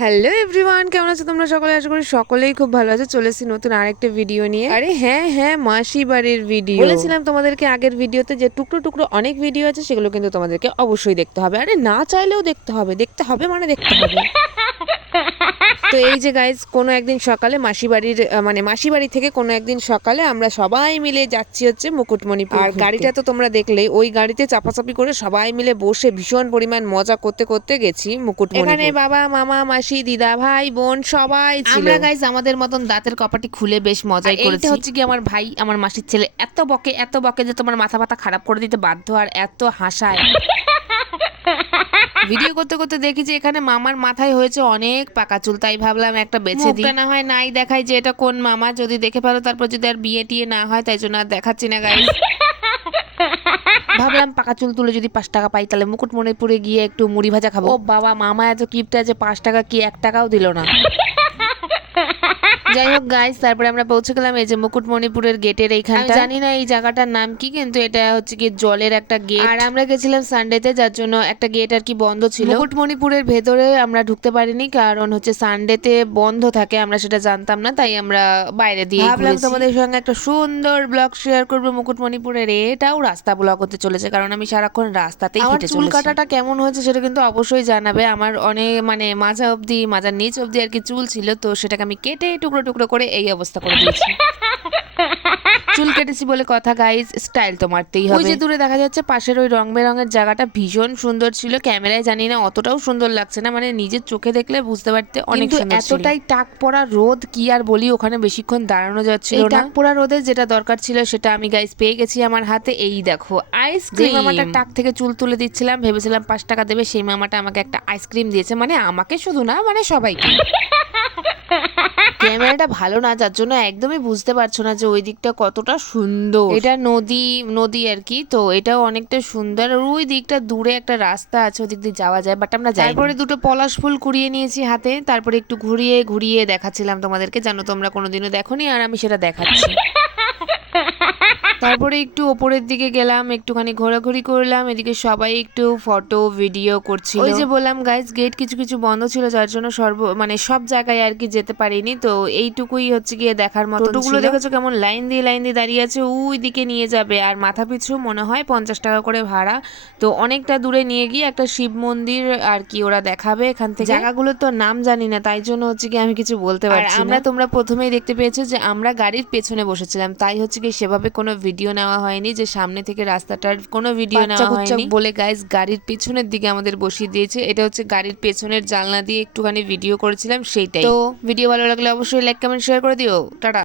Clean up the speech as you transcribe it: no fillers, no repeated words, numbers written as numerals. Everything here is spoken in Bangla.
হ্যালো এভরিওয়ান, কেমন আছো তোমরা সকলে? আশা করি সকলেই খুব ভালো আছে। চলে এসেছি নতুন আরেকটা ভিডিও নিয়ে। আরে হ্যাঁ হ্যাঁ, মাসি বাড়ির ভিডিও। বলেছিলাম তোমাদেরকে আগের ভিডিওতে যে টুকরো টুকরো অনেক ভিডিও আছে, সেগুলো কিন্তু তোমাদেরকে অবশ্যই দেখতে হবে। আরে না চাইলেও দেখতে হবে, দেখতে হবে মানে দেখতে হবে। তো এই যে গাইজ, কোনো একদিন সকালে মাসি বাড়ি থেকে কোনো একদিন সকালে আমরা সবাই মিলে যাচ্ছি হচ্ছে মুকুটমণিপুর। আর গাড়িটা তো তোমরা দেখলে, ওই গাড়িতে চাপাচাপি করে সবাই মিলে বসে ভীষণ পরিমাণ মজা করতে করতে গেছি মুকুটমণিপুর। এখানে বাবা মামা মাসি দিদা ভাই বোন সবাই ছিল। আমরা গাইজ আমাদের মতন দাঁতের কপাটি খুলে বেশ মজাই করেছি। এটা হচ্ছে কি আমার ভাই, আমার মাসির ছেলে এত বকে যে তোমার মাথা ব্যথা খারাপ করে দিতে বাধ্য, আর এত হাসায়। ভিডিও করতে করতে দেখি যে এখানে মামার মাথায় হয়েছে অনেক পাকা চুল, তাই ভাবলাম একটা বেছে দিই। না হয় নাই দেখাই যে এটা কোন মামা, যদি দেখে ফেলো তারপর যদি আর বিয়ে টিয়ে না হয়, তাই জন্য আর দেখাচ্ছি না গাইস। ভাবলাম পাকা চুল তুলে যদি 5 টাকা পাই তাহলে মুকুটমণিপুরে গিয়ে একটু মুড়ি ভাজা খাবো। ও বাবা, মামা এত কিপটা যে 5 টাকা কি 1 টাকাও দিল না। যাই হোক গাইস, তারপরে আমরা পৌঁছে গেলাম এই যে মুকুটমণিপুরের গেটের এইখানটা। জানি না এই জায়গাটার নাম কি, কিন্তু এটা হচ্ছে কি জলের একটা গেট। আর আমরা গেছিলাম সানডেতে, যার জন্য একটা গেট আর কি বন্ধ ছিল। মুকুটমণিপুরের ভেতরে আমরা ঢুকতে পারিনি, কারণ হচ্ছে সানডেতে বন্ধ থাকে, আমরা সেটা জানতাম না, তাই আমরা বাইরে দিয়ে ভাবলাম তোমাদের সঙ্গে একটা সুন্দর ব্লগ শেয়ার করবো মুকুটমণিপুরের। এটাও রাস্তা ব্লগ হতে চলেছে, কারণ আমি সারাক্ষণ রাস্তাতেই হেঁটে চলেছি। চুল কাটাটা কেমন হয়েছে সেটা কিন্তু অবশ্যই জানাবে। আমার অনেক মাজার নিচ অবধি আর কি চুল ছিল, তো সেটাকে আমি কেটে টুকরো টুকরো করে এই অবস্থা করে দিয়েছি। চুল কেটেছি বলে কথা গাইস, স্টাইল তো মারতেই হবে। ওই যে দূরে দেখা যাচ্ছে পাশের ওই রং বেরঙের জায়গাটা ভীষণ সুন্দর ছিল। ক্যামেরায় জানি না অতটাও সুন্দর লাগছে না, মানে নিজের চোখে দেখলে বুঝতে পারতে অনেক সুন্দর ছিল। এতটাই টাক পড়া রোদ কি আর বলি, ওখানে বেশিক্ষণ দাঁড়ানো যাচ্ছিল না। টাক পড়া রোদের যেটা দরকার ছিল সেটা আমি গাইস পেয়ে গেছি আমার হাতে। এই দেখো আইসক্রিম। মামাটা টাক থেকে চুল তুলে দিচ্ছিলাম, ভেবেছিলাম 5 টাকা দেবে, সেই মামাটা আমাকে একটা আইসক্রিম দিয়েছে। মানে আমাকে শুধু না, মানে সবাইকে। ক্যামেরাটা ভালো না, যার জন্য একদমই বুঝতে পারছো না যে ওই দিকটা কতটা সুন্দর। এটা নদী আর কি, তো এটাও অনেকটা সুন্দর। আর ওই দিকটা দূরে একটা রাস্তা আছে, ওদিক দিয়ে যাওয়া যায়, বাট আমরা যাই। তারপরে দুটো পলাশ ফুল কুড়িয়ে নিয়েছি হাতে, তারপরে একটু ঘুরিয়ে ঘুরিয়ে দেখাচ্ছিলাম তোমাদেরকে, জানো তোমরা কোনোদিনও দেখোনি, আর আমি সেটা দেখাচ্ছি। তারপরে একটু ওপরের দিকে গেলাম, একটুখানি ঘোরাঘুরি করলাম, এদিকে সবাই একটু ফটো ভিডিও করছিল। ওই যে বললাম গাইস, গেট কিছু কিছু বন্ধ ছিল, যার জন্য সব জায়গায় আর কি যেতে পারিনি। তো এইটুকুই হচ্ছে গিয়ে দেখার মতো। টোটোগুলো দেখেছো কেমন লাইন দিয়ে দাঁড়িয়ে আছে, ওই দিকে নিয়ে যাবে, আর মাথা পিছু মনে হয় 50 টাকা করে ভাড়া। তো অনেকটা দূরে নিয়ে গিয়ে একটা শিব মন্দির আর কি ওরা দেখাবে এখান থেকে। জায়গাগুলোর তো নাম জানি না, তাই জন্য হচ্ছে কি আমি কিছু বলতে পারছি না। তোমরা প্রথমেই দেখতে পেয়েছো যে আমরা গাড়ির পেছনে বসেছিলাম, তাই হচ্ছে কি সেভাবে কোনো ভিডিও নেওয়া হয়নি, যে সামনে থেকে রাস্তাটার কোনো ভিডিও নেওয়া হয়নি বলে গাইস গাড়ির পেছনের দিকে আমাদের বসিয়ে দিয়েছে। এটা হচ্ছে গাড়ির পেছনের জানলা দিয়ে একটুখানি ভিডিও করেছিলাম সেইটাই। তো ভিডিও ভালো লাগলে অবশ্যই লাইক কমেন্ট শেয়ার করে দিও। টাটা।